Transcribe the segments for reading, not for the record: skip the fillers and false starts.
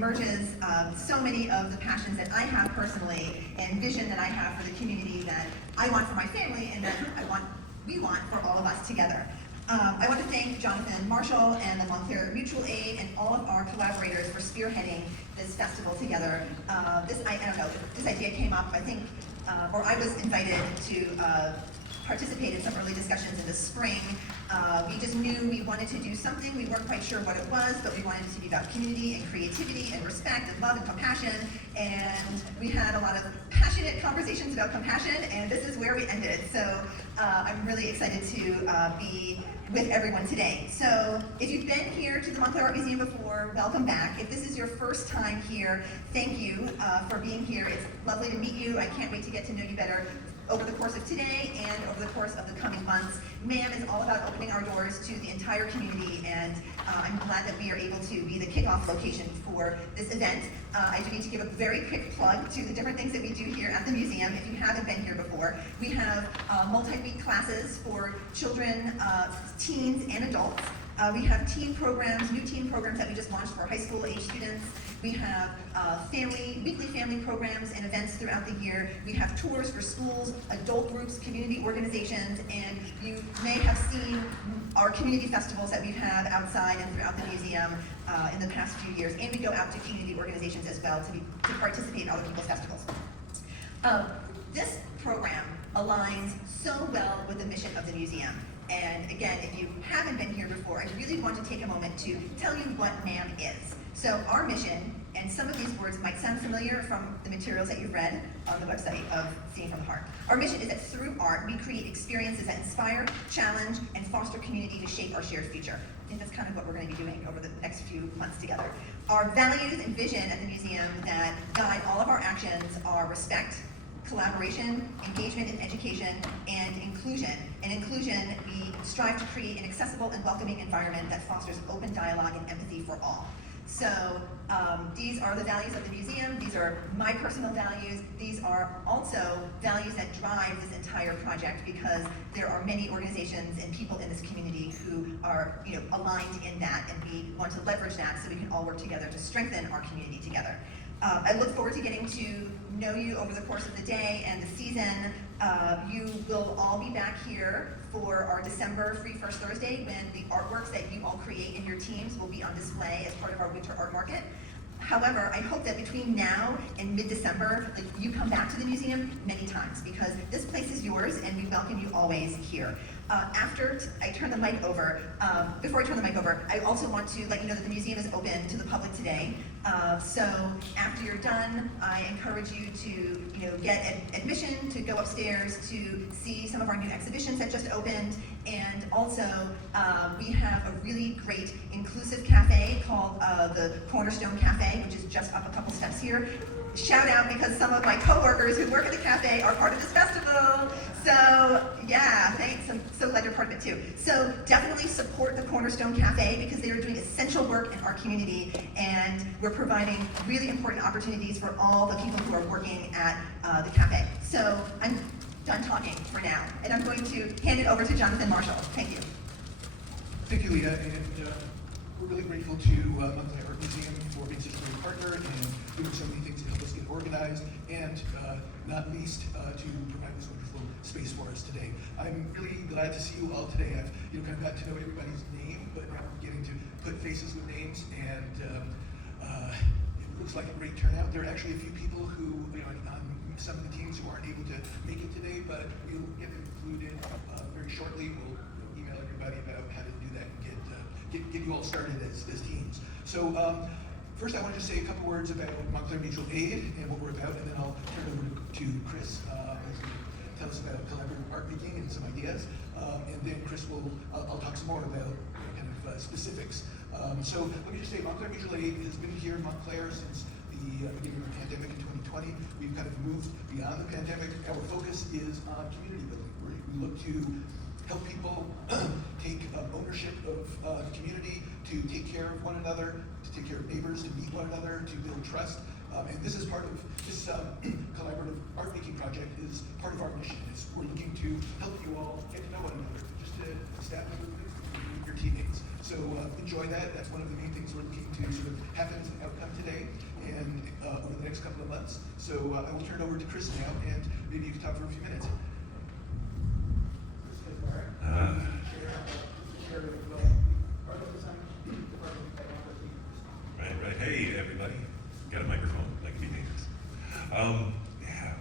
merges so many of the passions that I have personally and vision that I have for the community that I want for my family and that we want for all of us together. I want to thank Jonathan Marshall and the Montclair Mutual Aid and all of our collaborators for spearheading this festival together. This idea came up, I think, or I was invited to participate in some early discussions in the spring. We just knew we wanted to do something. We weren't quite sure what it was, but we wanted it to be about community and creativity and respect and love and compassion. And we had a lot of passionate conversations about compassion, and this is where we ended. So I'm really excited to be with everyone today. So if you've been here to the Montclair Art Museum before, welcome back. If this is your first time here, thank you for being here. It's lovely to meet you. I can't wait to get to know you better over the course of today and over the course of the coming months. MAM is all about opening our doors to the entire community, and I'm glad that we are able to be the kickoff location for this event. I do need to give a very quick plug to the different things that we do here at the museum. If you haven't been here before, we have multi-week classes for children, teens, and adults. We have teen programs, new teen programs that we just launched for high school age students. We have weekly family programs and events throughout the year. We have tours for schools, adult groups, community organizations, and you may have seen our community festivals that we've had outside and throughout the museum in the past few years. And we go out to community organizations as well to participate in other people's festivals. This program aligns so well with the mission of the museum. And again, if you haven't been here before, I really want to take a moment to tell you what MAM is. So our mission, and some of these words might sound familiar from the materials that you've read on the website of Seeing from the Heart. Our mission is that through art, we create experiences that inspire, challenge, and foster community to shape our shared future. I think that's kind of what we're going to be doing over the next few months together. Our values and vision at the museum that guide all of our actions are respect, collaboration, engagement in education, and inclusion. In inclusion, we strive to create an accessible and welcoming environment that fosters open dialogue and empathy for all. So these are the values of the museum. These are my personal values. These are also values that drive this entire project, because there are many organizations and people in this community who are aligned in that, and we want to leverage that so we can all work together to strengthen our community together. I look forward to getting to know you over the course of the day and the season. You will all be back here for our December Free First Thursday, when the artworks that you all create in your teams will be on display as part of our winter art market. However, I hope that between now and mid-December, you come back to the museum many times, because this place is yours and we welcome you always here. After I turn the mic over, before I turn the mic over, I also want to let you know that the museum is open to the public today. So after you're done, I encourage you to get admission to go upstairs to see some of our new exhibitions that just opened. And also, we have a really great inclusive cafe called the Cornerstone Cafe, which is just up a couple steps here. Shout out, because some of my coworkers who work at the cafe are part of this festival. So yeah, thanks. I'm so glad you're part of it too. So definitely support the Cornerstone Cafe, because they are doing essential work in our community, and we're providing really important opportunities for all the people who are working at the cafe. So I'm done talking for now, and I'm going to hand it over to Jonathan Marshall. Thank you. Thank you, Leah, and we're really grateful to Montclair Art Museum for being such a great partner and doing so many things to help us get organized, and not least to provide this wonderful space for us today. I'm really glad to see you all today. I've kind of got to know everybody's name, but now we're getting to put faces with names, and it looks like a great turnout. There are actually a few people who, on some of the teams who aren't able to make it today, but we'll get them included very shortly. We'll email everybody about how to do that and get you all started as teams. So first I want to just say a couple words about Montclair Mutual Aid and what we're about, and then I'll turn it over to Chris, who's going to tell us about collaborative art making and some ideas. And then Chris I'll talk some more about kind of specifics. So let me just say, Montclair Mutual Aid has been here in Montclair since the beginning of the pandemic in 2020. We've kind of moved beyond the pandemic. Our focus is on community building. We look to help people take ownership of the community, to take care of one another, to take care of neighbors, to meet one another, to build trust. And this is part of this collaborative art making project is part of our mission. We're looking to help you all get to know one another, just to establish your teammates. So enjoy that. That's one of the main things we're looking to sort of happen as an outcome today. months. So I will turn it over to Chris now, and maybe you can talk for a few minutes. Right. Hey, everybody. Got a microphone, that can be dangerous. Yeah,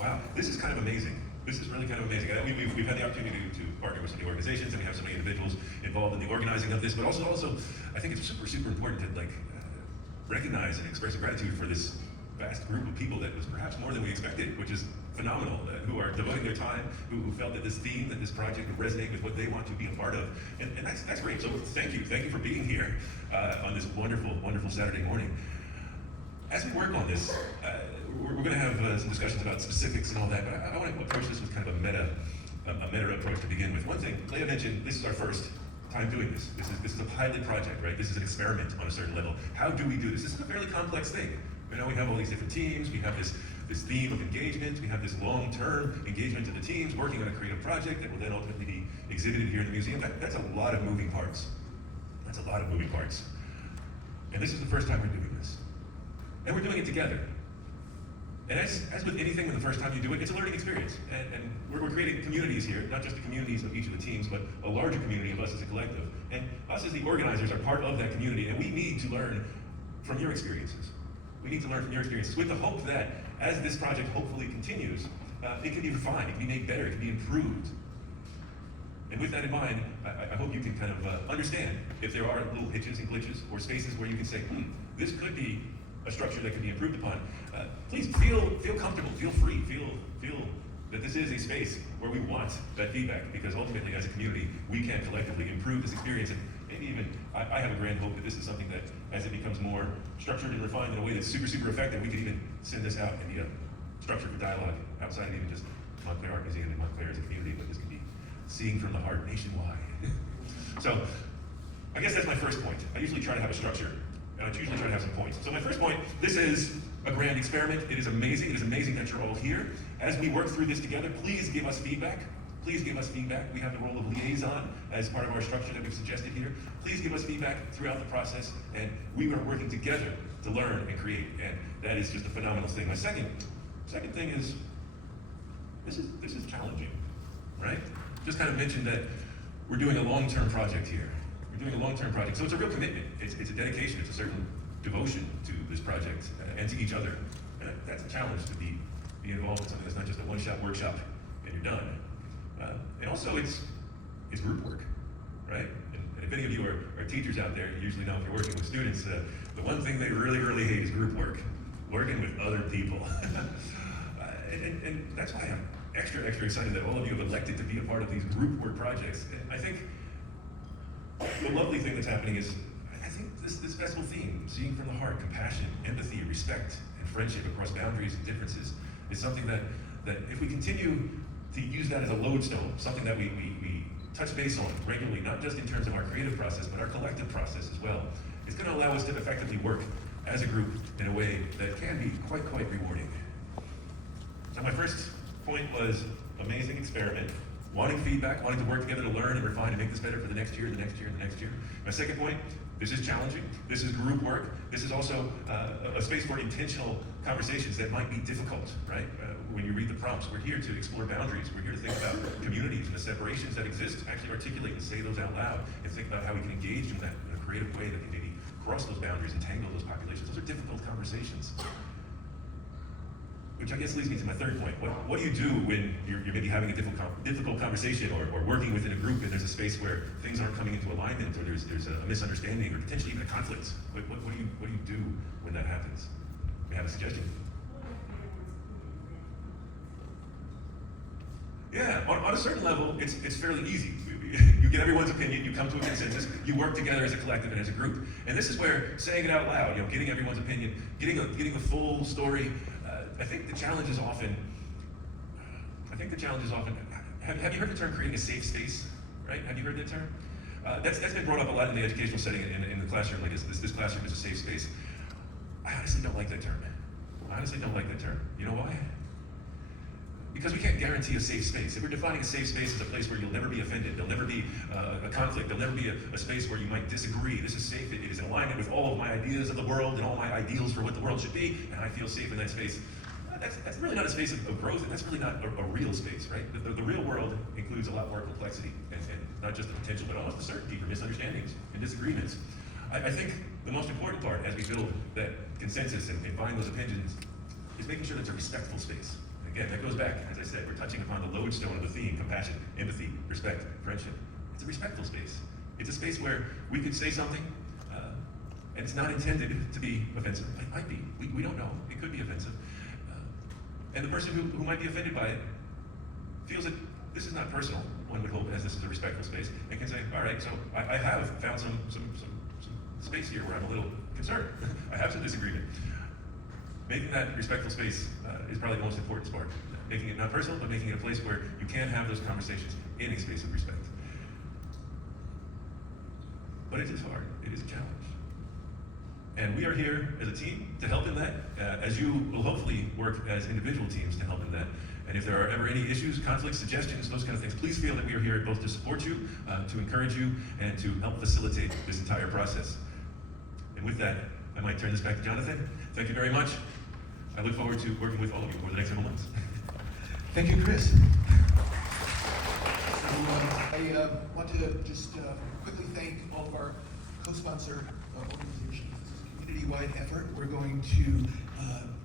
wow. This is kind of amazing. This is really kind of amazing. We've had the opportunity to partner with so many organizations, and we have so many individuals involved in the organizing of this, but also, I think it's super important to recognize and express gratitude for this vast group of people that was perhaps more than we expected, which is phenomenal, who are devoting their time, who felt that this theme, that this project would resonate with what they want to be a part of. And that's great. So thank you for being here on this wonderful Saturday morning. As we work on this, we're going to have some discussions about specifics and all that, but I want to approach this with kind of a meta approach to begin with. One thing, Leah mentioned, this is our first time doing this. This is a pilot project, right? This is an experiment on a certain level. How do we do this? This is a fairly complex thing. We have all these different teams. We have this theme of engagement. We have this long-term engagement of the teams working on a creative project that will then ultimately be exhibited here in the museum. That's a lot of moving parts. And this is the first time we're doing this. And we're doing it together. And as with anything, when the first time you do it, it's a learning experience. And we're creating communities here, not just the communities of each of the teams, but a larger community of us as a collective. And us as the organizers are part of that community, and we need to learn from your experiences. We need to learn from your experiences with the hope that as this project hopefully continues, it can be refined, it can be made better, it can be improved. And with that in mind, I hope you can kind of understand if there are little hitches and glitches or spaces where you can say, this could be a structure that can be improved upon. Please feel comfortable, feel free, feel that this is a space where we want that feedback, because ultimately as a community, we can collectively improve this experience. And maybe even, I have a grand hope that this is something that as it becomes more structured and refined in a way that's super effective, we could even send this out and be a structure for dialogue outside of even just Montclair Art Museum and Montclair as a community, but this could be seeing from the heart nationwide. So I guess that's my first point. I usually try to have a structure, and I usually try to have some points. So my first point, this is a grand experiment. It is amazing. It is amazing that you're all here. As we work through this together, please give us feedback. Please give us feedback. We have the role of liaison as part of our structure that we've suggested here. Please give us feedback throughout the process, and we are working together to learn and create, and that is just a phenomenal thing. My second thing is, this is challenging, right? Just kind of mentioned that we're doing a long-term project here. We're doing a long-term project, so it's a real commitment. It's a dedication. It's a certain devotion to this project and to each other. And that's a challenge to be involved in something that's not just a one-shot workshop and you're done. And also, it's group work, right? And if any of you are teachers out there, you usually know if you're working with students, the one thing they really hate is group work, working with other people. and that's why I'm extra excited that all of you have elected to be a part of these group work projects. And I think the lovely thing that's happening is, I think this festival theme, seeing from the heart, compassion, empathy, respect, and friendship across boundaries and differences, is something that if we continue to use that as a lodestone, something that we touch base on regularly, not just in terms of our creative process, but our collective process as well, it's going to allow us to effectively work as a group in a way that can be quite rewarding. So my first point was amazing experiment, wanting feedback, wanting to work together to learn and refine and make this better for the next year, the next year, and the next year. My second point, this is challenging. This is group work. This is also a space for intentional conversations that might be difficult, right? When you read the prompts, we're here to explore boundaries. We're here to think about communities and the separations that exist, actually articulate and say those out loud, and think about how we can engage in that in a creative way that can maybe cross those boundaries and tangle those populations. Those are difficult conversations. Which I guess leads me to my third point. What do you do when you're maybe having a difficult conversation or working within a group and there's a space where things aren't coming into alignment, or there's a misunderstanding or potentially even a conflict? What do you do when that happens? We have a suggestion? Yeah, on a certain level, it's fairly easy. You get everyone's opinion, you come to a consensus, you work together as a collective and as a group. And this is where saying it out loud, getting everyone's opinion, getting the full story. I think the challenge is often, have you heard the term creating a safe space, right? Have you heard that term? That's been brought up a lot in the educational setting in the classroom, like this classroom is a safe space. I honestly don't like that term. You know why? because we can't guarantee a safe space. If we're defining a safe space as a place where you'll never be offended, there'll never be a conflict, there'll never be a space where you might disagree. This is safe, it is in alignment with all of my ideas of the world and all my ideals for what the world should be, and I feel safe in that space. That's really not a space of growth, and that's really not a real space, right? The real world includes a lot more complexity, and not just the potential, but almost the certainty for misunderstandings and disagreements. I think the most important part as we build that consensus and find those opinions is making sure that it's a respectful space. Again, that goes back, as I said, we're touching upon the lodestone of the theme: compassion, empathy, respect, friendship. It's a respectful space. It's a space where we could say something, and it's not intended to be offensive. It might be. We don't know. It could be offensive. And the person who might be offended by it feels that this is not personal, one would hope, as this is a respectful space, and can say, all right, so I have found some space here where I'm a little concerned. I have some disagreement. Making that respectful space is probably the most important part. Making it not personal, but making it a place where you can have those conversations in a space of respect. But it is hard. It is a challenge. And we are here as a team to help in that, as you will hopefully work as individual teams to help in that. And if there are ever any issues, conflicts, suggestions, those kind of things, please feel that we are here both to support you, to encourage you, and to help facilitate this entire process. And with that, I might turn this back to Jonathan. Thank you very much. I look forward to working with all of you over the next several months. Thank you, Chris. So I want to just quickly thank all of our co-sponsor organizations. This is a community-wide effort. We're going to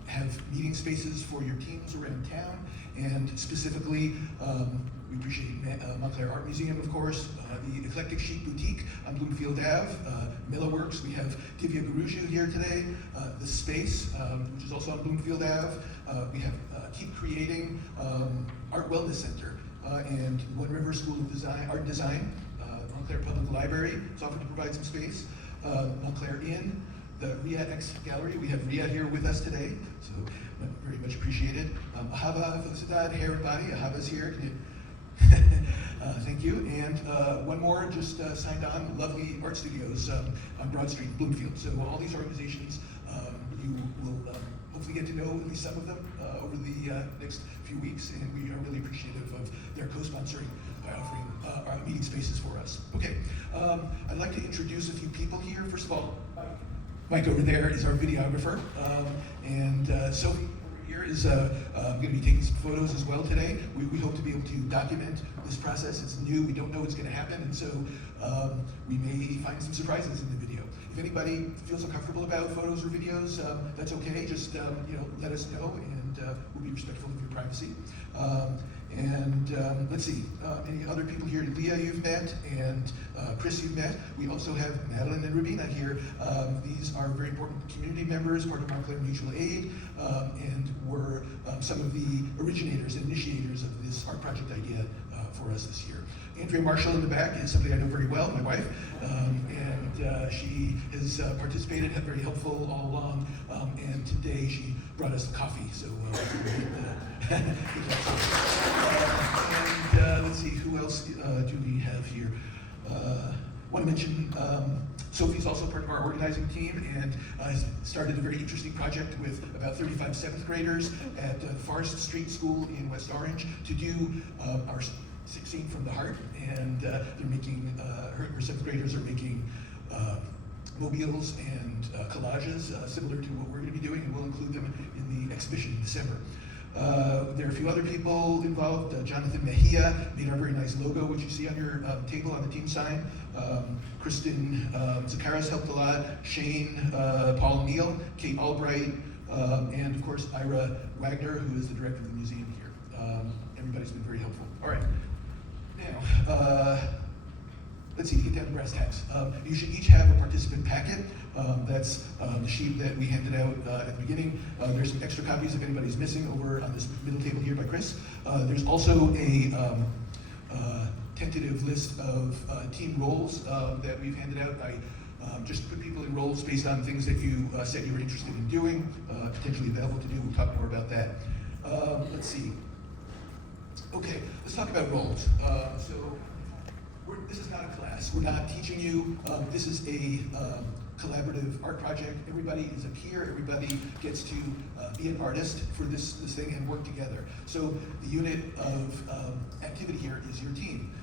have meeting spaces for your teams around town, and specifically, we appreciate Montclair Art Museum, of course, the Eclectic Chic Boutique on Bloomfield Ave, Works. We have Divya Guruju here today, The Space, which is also on Bloomfield Ave. We have Keep Creating, Art Wellness Center, and One River School of Design, Art and Design, Montclair Public Library is offered to provide some space, Montclair Inn, the Ria X Gallery. We have Ria here with us today, so very much appreciated. Ahava Felicidad, Hair and Body. Ahava's here. Thank you. And one more just signed on, Lovely Art Studios on Broad Street, Bloomfield. So all these organizations, you will hopefully get to know at least some of them over the next few weeks, and we are really appreciative of their co-sponsoring by offering our meeting spaces for us. Okay, I'd like to introduce a few people here. First of all, Mike over there is our videographer, and Sophie over here is going to be taking some photos as well today. We hope to be able to document this process. It's new, we don't know what's going to happen, and so we may find some surprises in the video. If anybody feels uncomfortable about photos or videos, that's okay. Just let us know, and we'll be respectful of your privacy. Let's see, any other people here? Leah you've met, and Chris you've met. We also have Madeline and Rubina here. These are very important community members, part of Montclair Mutual Aid, and were some of the originators and initiators of this art project idea for us this year. Andrea Marshall in the back is somebody I know very well, my wife, and she has participated, very helpful all along, and today she brought us the coffee, so let's see, who else do we have here? Want to mention Sophie's also part of our organizing team, and has started a very interesting project with about 35 seventh graders at Forest Street School in West Orange to do our 16 from the Heart, and they're making, her seventh graders are making mobiles and collages similar to what we're going to be doing, and we'll include them in the exhibition in December. There are a few other people involved. Jonathan Mejia made our very nice logo, which you see on your table on the team sign. Kristen Zakaras helped a lot. Shane, Paul Neal, Kate Albright, and of course Ira Wagner, who is the director of the museum here. Everybody's been very helpful. All right. Now, let's see, get down to brass tacks. You should each have a participant packet. That's the sheet that we handed out at the beginning. There's some extra copies if anybody's missing over on this middle table here by Chris. There's also a tentative list of team roles that we've handed out. I just put people in roles based on things that you said you were interested in doing, potentially available to do. We'll talk more about that. Let's see. Okay, let's talk about roles. This is not a class. We're not teaching you. This is a collaborative art project. Everybody is a peer, everybody gets to be an artist for this thing and work together. So the unit of activity here is your team.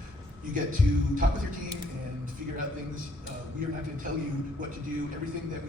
You get to talk with your team and figure out things. We are not going to tell you what to do. Everything that we